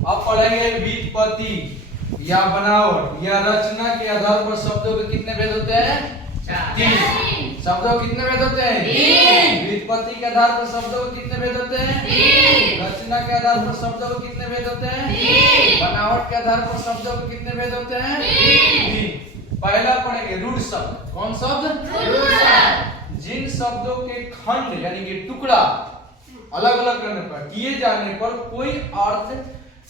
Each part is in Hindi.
अब पढ़ेंगे व्युत्पत्ति या बनावट या रचना के आधार पर शब्दों के कितने भेद होते हैं? 3। शब्दों के कितने भेद होते हैं? 3। व्युत्पत्ति के आधार पर शब्दों के कितने भेद होते हैं? 3। रचना के आधार पर शब्दों के कितने भेद होते हैं? 3। बनावट के आधार पर शब्दों के कितने भेद होते हैं? 3। पहला पढ़ेंगे रूढ़ शब्द। कौन शब्द? रूढ़ शब्द। जिन शब्दों के खंड यानी कि टुकड़ा अलग अलग करने पर किए जाने पर कोई अर्थ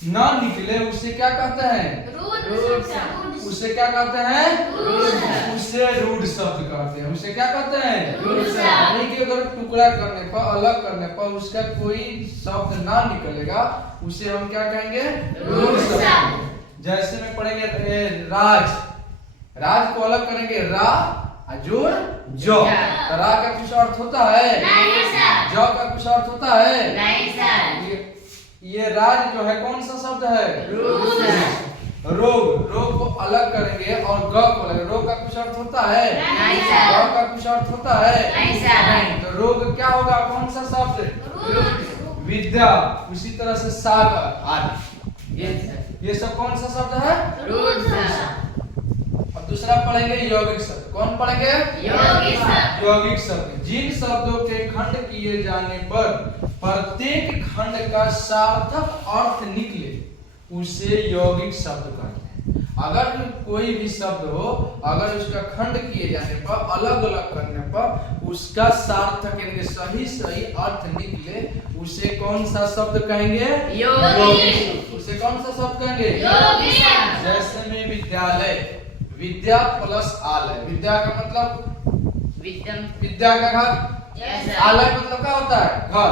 ना निकले उसे क्या कहते हैं? रूढ़ शब्द। उसे क्या कहते हैं? उसे रूढ़ शब्द कहते हैं। उसे क्या कहते हैं? रूढ़ शब्द। यानी कि अगर टुकड़ा करने पर अलग करने पर उसका कोई शब्द ना निकलेगा उसे हम क्या कहेंगे? रूढ़ शब्द। जैसे में पढ़ेंगे राज। राज को अलग करेंगे रा जोड़ जो। तो रा का कुछ अर्थ होता है? नहीं सर। जो का कुछ अर्थ होता है? नहीं सर। ये राज जो है कौन सा शब्द है? रोग। रोग को अलग करेंगे और ग को अलग। रोग का कुछ अर्थ होता है? नहीं सर। ग का कुछ अर्थ होता है? नहीं सर। तो रोग क्या होगा? कौन सा शब्द? विद्या। उसी तरह से सागर आदि ये सब कौन सा शब्द है? अब दूसरा पढ़ेंगे यौगिक शब्द। कौन पढ़ेंगे? यौगिक शब्द। यौगिक शब्द जिन शब्दों के खंड किए जाने पर प्रत्येक खंड का सार्थक अर्थ निकले उसे यौगिक शब्द कहते हैं। अगर कोई भी शब्द हो अगर उसका खंड किए जाने पर अलग अलग करने पर उसका सार्थक यानी सही सही अर्थ निकले उसे कौन सा शब्द कहेंगे? यौगिक। उसे कौन सा शब्द कहेंगे? यौगिक। जैसे में विद्यालय। विद्या प्लस आलय। विद्या का मतलब विद्या का घर। आलय मतलब क्या होता है? घर।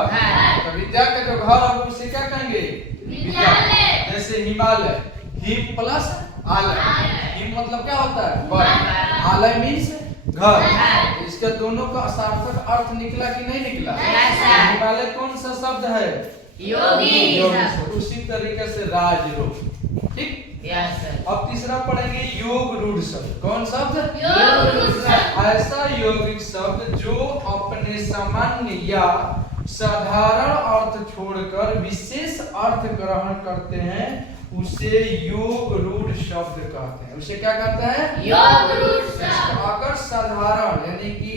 तो विद्या का जो घर है उसे क्या कहेंगे? विद्यालय। जैसे हिमालय। हिम प्लस आलय। हिम मतलब क्या होता है? घर। आलय मीन्स घर। इसके दोनों का सार्थक अर्थ निकला कि नहीं निकला? हिमालय कौन सा शब्द है? यौगिक। उसी तरीके से राजरोग। ठीक। अब तीसरा पढ़ेंगे योग रूढ़ शब्द। कौन शब्द? योग रूढ़ शब्द। ऐसा यौगिक शब्द जो अपने सामान्य या साधारण अर्थ छोड़कर विशेष अर्थ ग्रहण करते हैं उसे योग रूढ़ शब्द कहते हैं। उसे क्या कहते हैं? योग रूढ़ शब्द। अगर साधारण यानी कि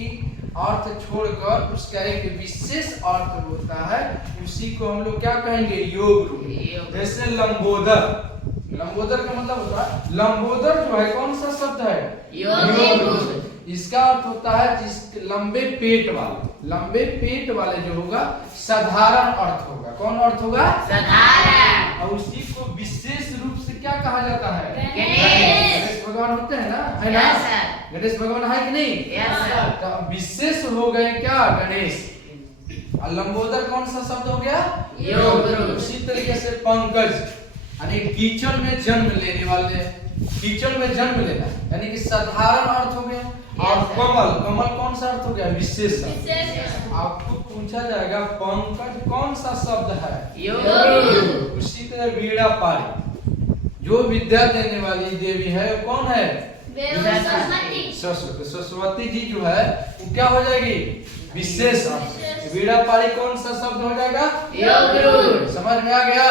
अर्थ छोड़कर उसका एक विशेष अर्थ होता है उसी को हम लोग क्या कहेंगे? योग रूढ़। जैसे लंबोदर। लंबोदर का मतलब होता है लंबोदर जो है कौन सा शब्द है? योग। इसका अर्थ होता है जिस लंबे पेट वाले। लंबे पेट वाले जो होगा साधारण अर्थ होगा। कौन अर्थ होगा? साधारण। और उसी को विशेष रूप से क्या कहा जाता है? गणेश भगवान होते हैं ना, है ना? गणेश भगवान है कि नहीं? तो विशेष हो गए क्या? गणेश। और लंबोदर कौन सा शब्द हो गया? योग। उसी तरीके से पंकज यानी कीचड़ में जन्म लेने वाले। कीचड़ में जन्म लेना यानी कि साधारण अर्थ हो गया। और कमल। कमल कौन सा अर्थ हो गया? विशेष शब्द। आपको पूछा जाएगा पंकज कौन सा शब्द है? योग। उसी तरह वीणा पारी जो विद्या देने वाली देवी है वो कौन है? सरस्वती। सरस्वती जी जो है वो क्या हो जाएगी? विशेष अर्थ। वीणा पारी कौन सा शब्द हो जाएगा? योग। समझ में आ गया?